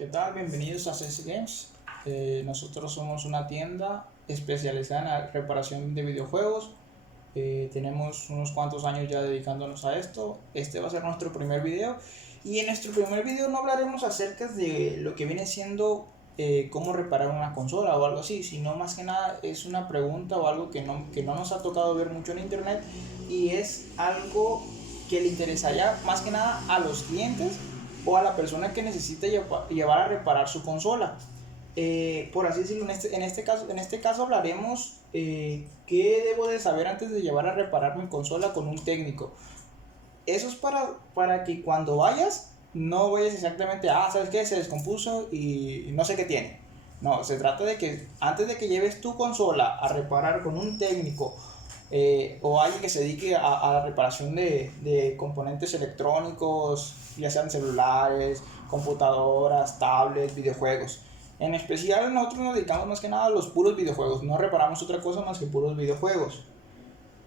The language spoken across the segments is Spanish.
¿Qué tal? Bienvenidos a CS Games. Nosotros somos una tienda especializada en la reparación de videojuegos. Tenemos unos cuantos años ya dedicándonos a esto. Este va a ser nuestro primer video. Y en nuestro primer video no hablaremos acerca de lo que viene siendo cómo reparar una consola o algo así, sino más que nada es una pregunta o algo que no nos ha tocado ver mucho en internet, y es algo que le interesaría más que nada a los clientes o a la persona que necesita llevar a reparar su consola. Por así decirlo, en este caso hablaremos qué debo de saber antes de llevar a reparar mi consola con un técnico. Eso es para que cuando vayas, no vayas exactamente, ¿sabes qué? Se descompuso y no sé qué tiene. No, se trata de que antes de que lleves tu consola a reparar con un técnico, o alguien que se dedique a la reparación de componentes electrónicos, ya sean celulares, computadoras, tablets, videojuegos. En especial nosotros nos dedicamos más que nada a los puros videojuegos, no reparamos otra cosa más que puros videojuegos.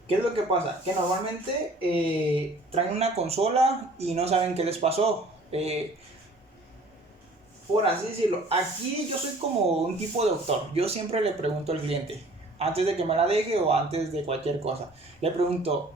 ¿Qué es lo que pasa? Que normalmente traen una consola y no saben qué les pasó. Por así decirlo, aquí yo soy como un tipo de doctor. Yo siempre le pregunto al cliente, antes de que me la deje o antes de cualquier cosa, le pregunto,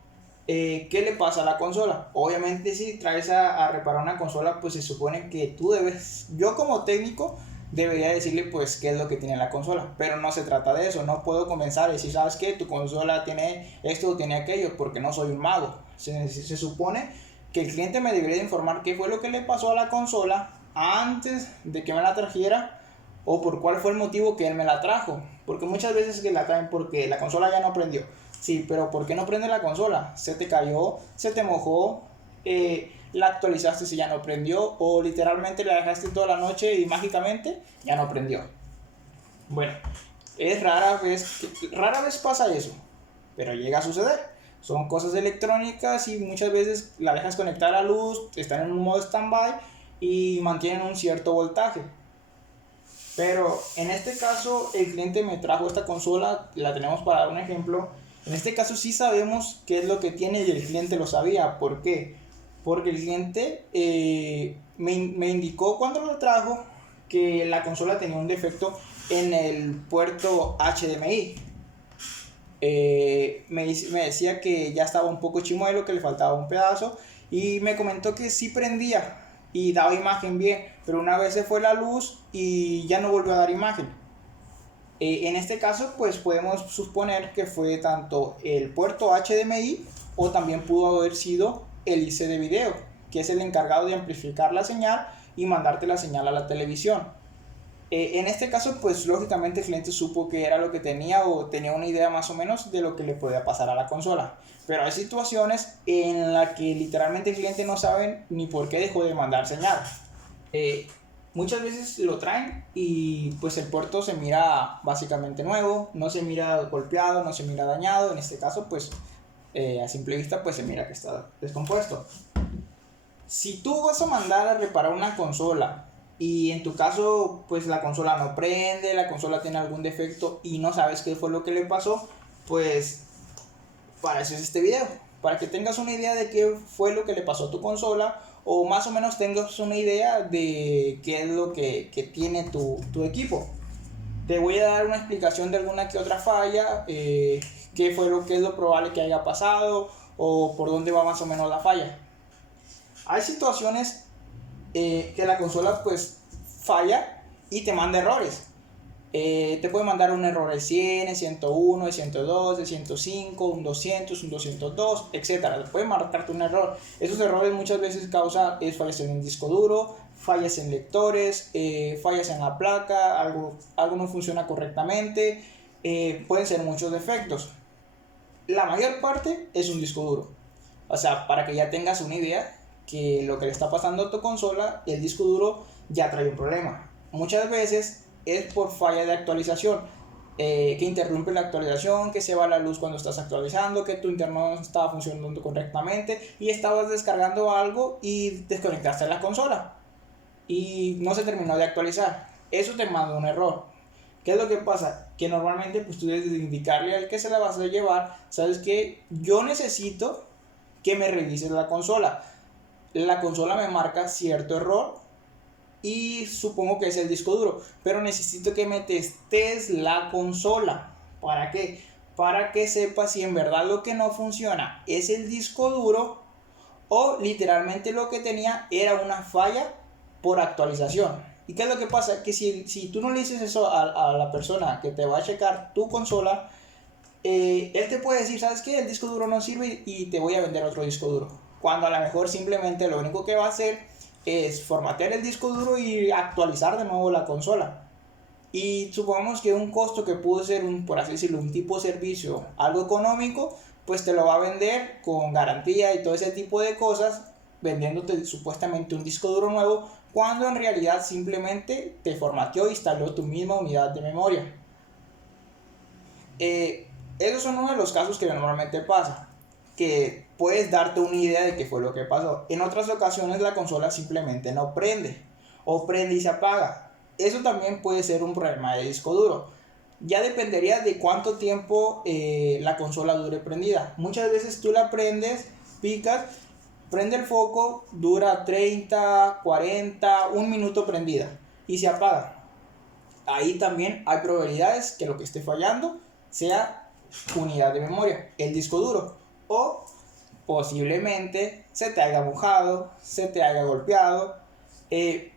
¿qué le pasa a la consola? Obviamente si traes a reparar una consola, pues se supone que tú debes, yo como técnico, debería decirle pues qué es lo que tiene la consola, pero no se trata de eso. No puedo comenzar a decir, ¿sabes qué? Tu consola tiene esto o tiene aquello, porque no soy un mago. Se supone que el cliente me debería informar qué fue lo que le pasó a la consola antes de que me la trajera, o por cuál fue el motivo que él me la trajo, porque muchas veces que la traen porque la consola ya no prendió. Sí, pero ¿por qué no prende la consola? Se te cayó, se te mojó, la actualizaste si ya no prendió, o literalmente la dejaste toda la noche y mágicamente ya no prendió. Bueno, es rara vez pasa eso, pero llega a suceder. Son cosas electrónicas y muchas veces la dejas conectar a luz, están en un modo standby y mantienen un cierto voltaje. Pero en este caso el cliente me trajo esta consola, la tenemos para dar un ejemplo. En este caso sí sabemos qué es lo que tiene y el cliente lo sabía. ¿Por qué? Porque el cliente me indicó cuando lo trajo que la consola tenía un defecto en el puerto HDMI. Me decía que ya estaba un poco chimuelo, que le faltaba un pedazo, y me comentó que sí prendía y daba imagen bien, pero una vez se fue la luz y ya no volvió a dar imagen. En este caso pues podemos suponer que fue tanto el puerto HDMI o también pudo haber sido el IC de video, que es el encargado de amplificar la señal y mandarte la señal a la televisión. En este caso, pues lógicamente el cliente supo que era lo que tenía, o tenía una idea más o menos de lo que le podía pasar a la consola. Pero hay situaciones en las que literalmente el cliente no sabe ni por qué dejó de mandar señal. Muchas veces lo traen y pues el puerto se mira básicamente nuevo, no se mira golpeado, no se mira dañado. En este caso, pues a simple vista pues se mira que está descompuesto. Si tú vas a mandar a reparar una consola y en tu caso pues la consola no prende, la consola tiene algún defecto y no sabes qué fue lo que le pasó, pues para eso es este video, para que tengas una idea de qué fue lo que le pasó a tu consola, o más o menos tengas una idea de qué es lo que tiene tu equipo. Te voy a dar una explicación de alguna que otra falla, qué es lo probable que haya pasado, o por dónde va más o menos la falla. Hay situaciones que la consola pues falla y te manda errores. Te puede mandar un error de 100, de 101, de 102, de 105, un 200, un 202, etc. Puede marcarte un error. Esos errores muchas veces causan fallas en el disco duro, fallas en lectores, fallas en la placa, algo no funciona correctamente. Pueden ser muchos defectos. La mayor parte es un disco duro. O sea, para que ya tengas una idea que lo que le está pasando a tu consola, el disco duro ya trae un problema. Muchas veces es por falla de actualización, que interrumpe la actualización, que se va la luz cuando estás actualizando, que tu internet no estaba funcionando correctamente y estabas descargando algo y desconectaste la consola y no se terminó de actualizar. Eso te manda un error. ¿Qué es lo que pasa? Que normalmente pues tú debes indicarle al que se la vas a llevar, sabes que yo necesito que me revises la consola. La consola me marca cierto error y supongo que es el disco duro, pero necesito que me testes la consola. ¿Para qué? Para que sepas si en verdad lo que no funciona es el disco duro o literalmente lo que tenía era una falla por actualización. ¿Y qué es lo que pasa? Que si tú no le dices eso a la persona que te va a checar tu consola, él te puede decir, ¿sabes qué? El disco duro no sirve y te voy a vender otro disco duro. Cuando a lo mejor simplemente lo único que va a hacer es formatear el disco duro y actualizar de nuevo la consola. Y supongamos que un costo que pudo ser por así decirlo, un tipo de servicio algo económico, pues te lo va a vender con garantía y todo ese tipo de cosas, vendiéndote supuestamente un disco duro nuevo, cuando en realidad simplemente te formateó e instaló tu misma unidad de memoria. Esos son uno de los casos que normalmente pasa, que puedes darte una idea de qué fue lo que pasó. En otras ocasiones la consola simplemente no prende, o prende y se apaga. Eso también puede ser un problema de disco duro. Ya dependería de cuánto tiempo la consola dure prendida. Muchas veces tú la prendes, picas, prende el foco, dura 30, 40, un minuto prendida y se apaga. Ahí también hay probabilidades que lo que esté fallando sea unidad de memoria, el disco duro, o posiblemente se te haya mojado, se te haya golpeado.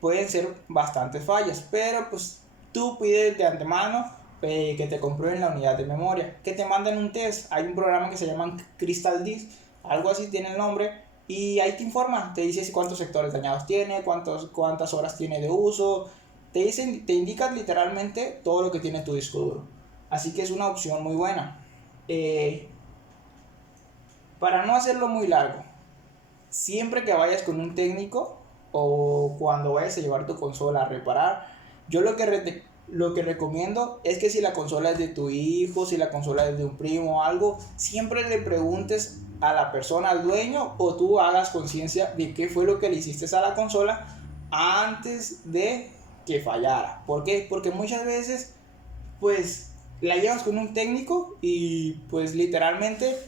Pueden ser bastantes fallas, pero pues tú pides de antemano que te comprueben la unidad de memoria, que te manden un test. Hay un programa que se llama Crystal Disk, algo así tiene el nombre, y ahí te informa, te dice cuántos sectores dañados tiene, cuántas horas tiene de uso, te indica literalmente todo lo que tiene tu disco duro. Así que es una opción muy buena. Para no hacerlo muy largo, siempre que vayas con un técnico o cuando vayas a llevar tu consola a reparar, yo lo que recomiendo es que si la consola es de tu hijo, si la consola es de un primo o algo, siempre le preguntes a la persona, al dueño, o tú hagas conciencia de qué fue lo que le hiciste a la consola antes de que fallara. ¿Por qué? Porque muchas veces pues la llevas con un técnico y pues literalmente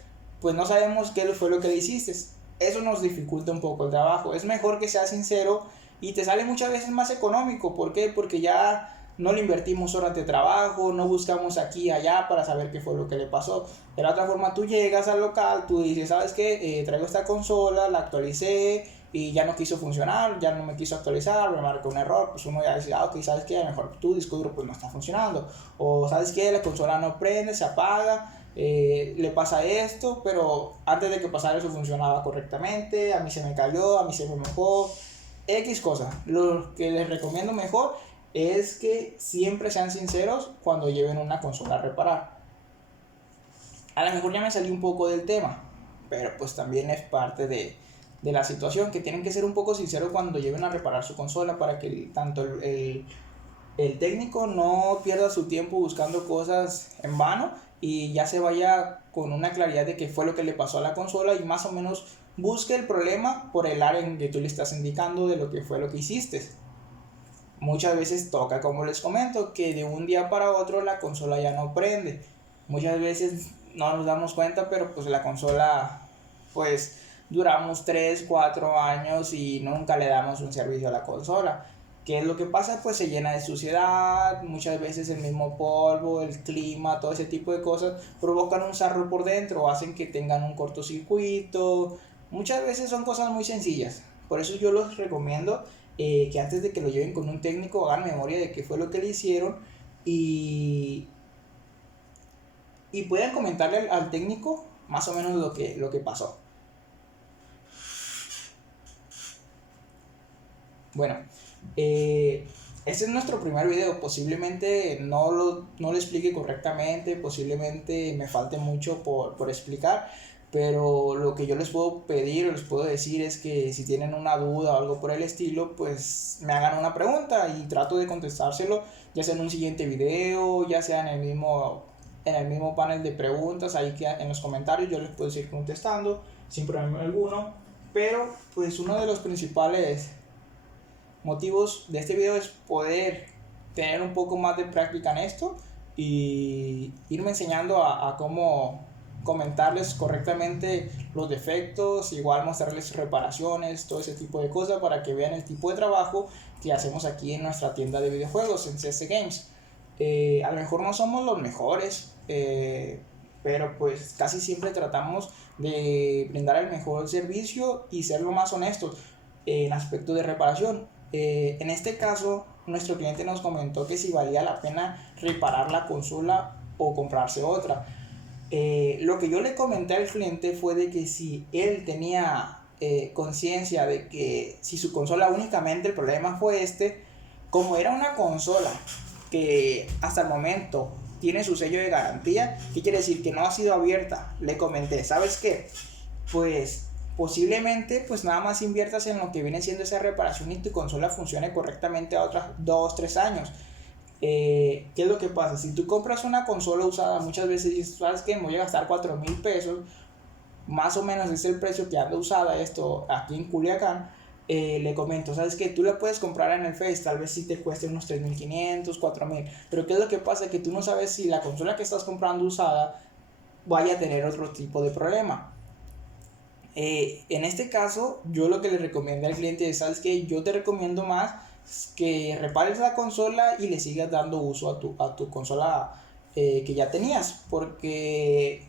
pues no sabemos qué fue lo que le hiciste. Eso nos dificulta un poco el trabajo. Es mejor que seas sincero y te sale muchas veces más económico. ¿Por qué? Porque ya no le invertimos horas de trabajo, no buscamos aquí y allá para saber qué fue lo que le pasó. De la otra forma, tú llegas al local, tú dices, ¿sabes qué? Traigo esta consola, la actualicé y ya no quiso funcionar, ya no me quiso actualizar, me marcó un error. Pues uno ya dice, ok, ¿sabes qué? A lo mejor tu disco duro pues no está funcionando. O ¿sabes qué? La consola no prende, se apaga. Le pasa esto, pero antes de que pasara eso funcionaba correctamente, a mí se me cayó, a mí se me mojó, X cosa. Lo que les recomiendo mejor es que siempre sean sinceros cuando lleven una consola a reparar. A lo mejor ya me salí un poco del tema, pero pues también es parte de la situación, que tienen que ser un poco sinceros cuando lleven a reparar su consola para que tanto el técnico no pierda su tiempo buscando cosas en vano y ya se vaya con una claridad de qué fue lo que le pasó a la consola y más o menos busque el problema por el área en que tú le estás indicando de lo que fue lo que hiciste. Muchas veces toca, como les comento, que de un día para otro la consola ya no prende. Muchas veces no nos damos cuenta, pero pues la consola, pues duramos 3 4 años y nunca le damos un servicio a la consola. ¿Qué es lo que pasa? Pues se llena de suciedad, muchas veces el mismo polvo, el clima, todo ese tipo de cosas provocan un sarro por dentro o hacen que tengan un cortocircuito. Muchas veces son cosas muy sencillas. Por eso yo los recomiendo que antes de que lo lleven con un técnico hagan memoria de qué fue lo que le hicieron y, y puedan comentarle al técnico más o menos lo que pasó. Bueno, este es nuestro primer video. Posiblemente no lo explique correctamente, posiblemente me falte mucho por explicar, pero lo que yo les puedo pedir o les puedo decir es que si tienen una duda o algo por el estilo, pues me hagan una pregunta y trato de contestárselo, ya sea en un siguiente video, ya sea en el mismo panel de preguntas, ahí que en los comentarios yo les puedo seguir contestando sin problema alguno. Pero pues uno de los principales motivos de este video es poder tener un poco más de práctica en esto y irme enseñando a cómo comentarles correctamente los defectos, igual mostrarles reparaciones, todo ese tipo de cosas para que vean el tipo de trabajo que hacemos aquí en nuestra tienda de videojuegos, en CS Games. A lo mejor no somos los mejores, pero pues casi siempre tratamos de brindar el mejor servicio y ser lo más honestos en aspecto de reparación. En este caso, nuestro cliente nos comentó que si valía la pena reparar la consola o comprarse otra. Lo que yo le comenté al cliente fue de que si él tenía conciencia de que si su consola únicamente el problema fue como era una consola que hasta el momento tiene su sello de garantía, ¿qué quiere decir? Que no ha sido abierta. Le comenté, ¿sabes qué? Pues posiblemente pues nada más inviertas en lo que viene siendo esa reparación y tu consola funcione correctamente a otros 2-3 años. ¿Qué es lo que pasa? Si tú compras una consola usada, muchas veces dices, ¿sabes qué? Me voy a gastar 4,000 pesos, más o menos es el precio que anda usada esto aquí en Culiacán. Le comento, ¿sabes qué? Tú la puedes comprar en el Face, tal vez si te cueste unos 3,500, 4,000, pero ¿qué es lo que pasa? Que tú no sabes si la consola que estás comprando usada vaya a tener otro tipo de problema. En este caso, yo lo que le recomiendo al cliente es, ¿sabes qué? Yo te recomiendo más que repares la consola y le sigas dando uso a tu consola que ya tenías, porque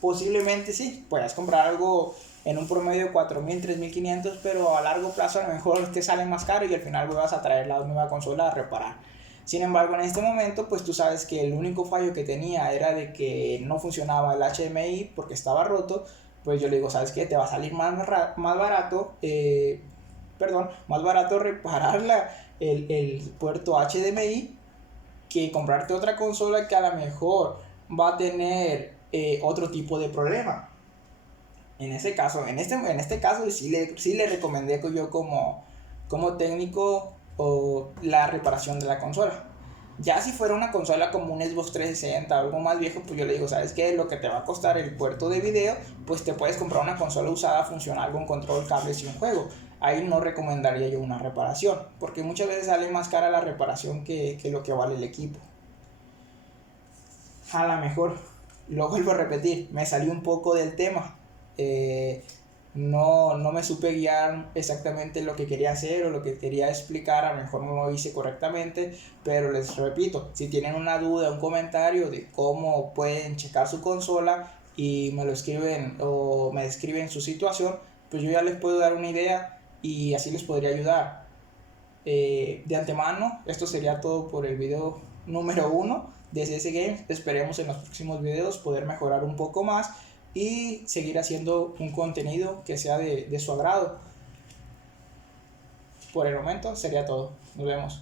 posiblemente sí, puedas comprar algo en un promedio de 4,000, 3,500, pero a largo plazo a lo mejor te sale más caro y al final vas a traer la nueva consola a reparar. Sin embargo, en este momento, pues tú sabes que el único fallo que tenía era de que no funcionaba el HDMI porque estaba roto. Pues yo le digo, ¿sabes qué? Te va a salir más barato, más barato reparar el puerto HDMI que comprarte otra consola que a lo mejor va a tener otro tipo de problema. En ese caso, en este caso sí le recomendé yo como técnico la reparación de la consola. Ya si fuera una consola como un Xbox 360 o algo más viejo, pues yo le digo, ¿sabes qué? Lo que te va a costar el puerto de video, pues te puedes comprar una consola usada funcional con control, cables y un juego. Ahí no recomendaría yo una reparación, porque muchas veces sale más cara la reparación que lo que vale el equipo. A lo mejor, lo vuelvo a repetir, me salí un poco del tema. No me supe guiar exactamente lo que quería hacer o lo que quería explicar, a lo mejor no lo hice correctamente, pero les repito, si tienen una duda, un comentario de cómo pueden checar su consola y me lo escriben o me describen su situación, pues yo ya les puedo dar una idea y así les podría ayudar. De antemano, esto sería todo por el video número 1 de CS Games. Esperemos en los próximos videos poder mejorar un poco más y seguir haciendo un contenido que sea de su agrado. Por el momento sería todo. Nos vemos.